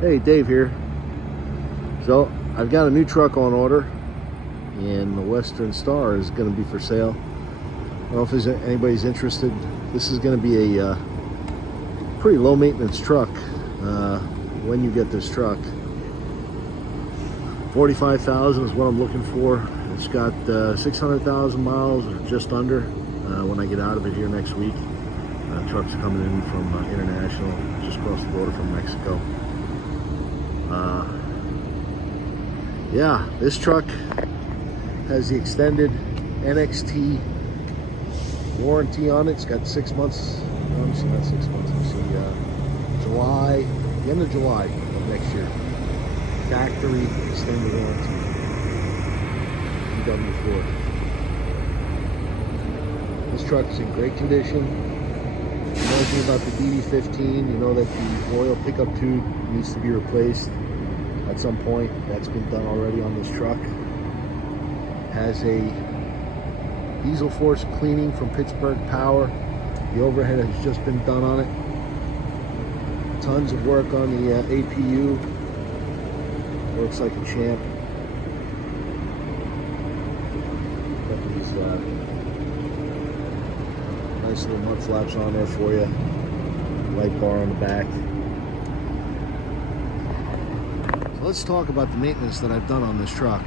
Hey, Dave here. So I've got a new truck on order, and the Western Star is going to be for sale. I don't know if anybody's interested. This is going to be a pretty low maintenance truck when you get this truck. 45,000 is what I'm looking for. It's got 600,000 miles or just under when I get out of it here next week. Truck's coming in from international, just across the border from Mexico. Yeah, this truck has the extended NXT warranty on it. It's got 6 months, obviously not 6 months, July, the end of July of next year. Factory extended warranty. PW4. This truck is in great condition. Reminds me about the DD15. You know that the oil pickup tube needs to be replaced at some point. That's been done already on this truck. Has a diesel force cleaning from Pittsburgh Power. The overhead has just been done on it. Tons of work on the APU. Works like a champ. Got these nice little mud flaps on there for you. Light bar on the back. So let's talk about the maintenance that I've done on this truck.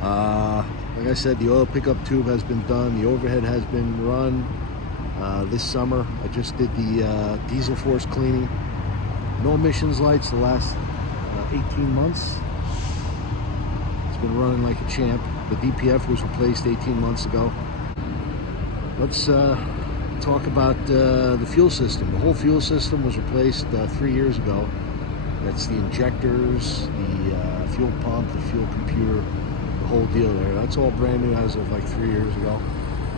Like I said, the oil pickup tube has been done. The overhead has been run. This summer, I just did the diesel force cleaning. No emissions lights the last 18 months. It's been running like a champ. The DPF was replaced 18 months ago. Let's talk about the fuel system. The whole fuel system was replaced 3 years ago. That's the injectors, the fuel pump, the fuel computer, the whole deal there. That's all brand new as of like 3 years ago.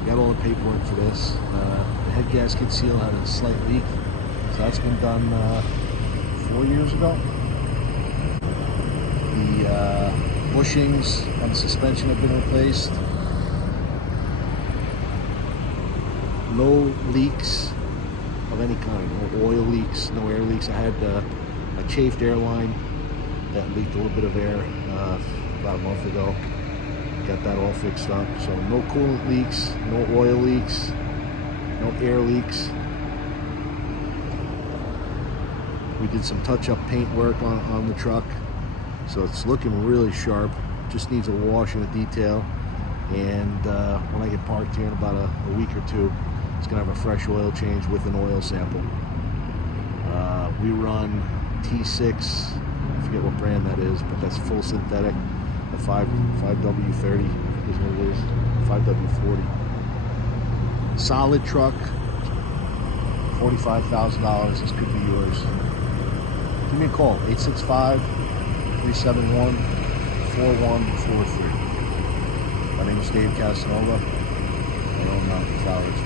We got all the paperwork for this. The head gasket seal had a slight leak, so that's been done 4 years ago. The bushings and the suspension have been replaced. No leaks of any kind, no oil leaks, no air leaks. I had a chafed airline that leaked a little bit of air about a month ago. Got that all fixed up. So no coolant leaks, no oil leaks, no air leaks. We did some touch-up paint work on the truck, so it's looking really sharp. Just needs a wash and a detail. And when I get parked here in about a week or two, it's gonna have a fresh oil change with an oil sample. We run T6, I forget what brand that is, but that's full synthetic. The 5W30 is what it is, 5W40. Solid truck, $45,000. This could be yours. Give me a call, 865-371-4143. My name is Dave Casanova. I own Mountainflowerexpress.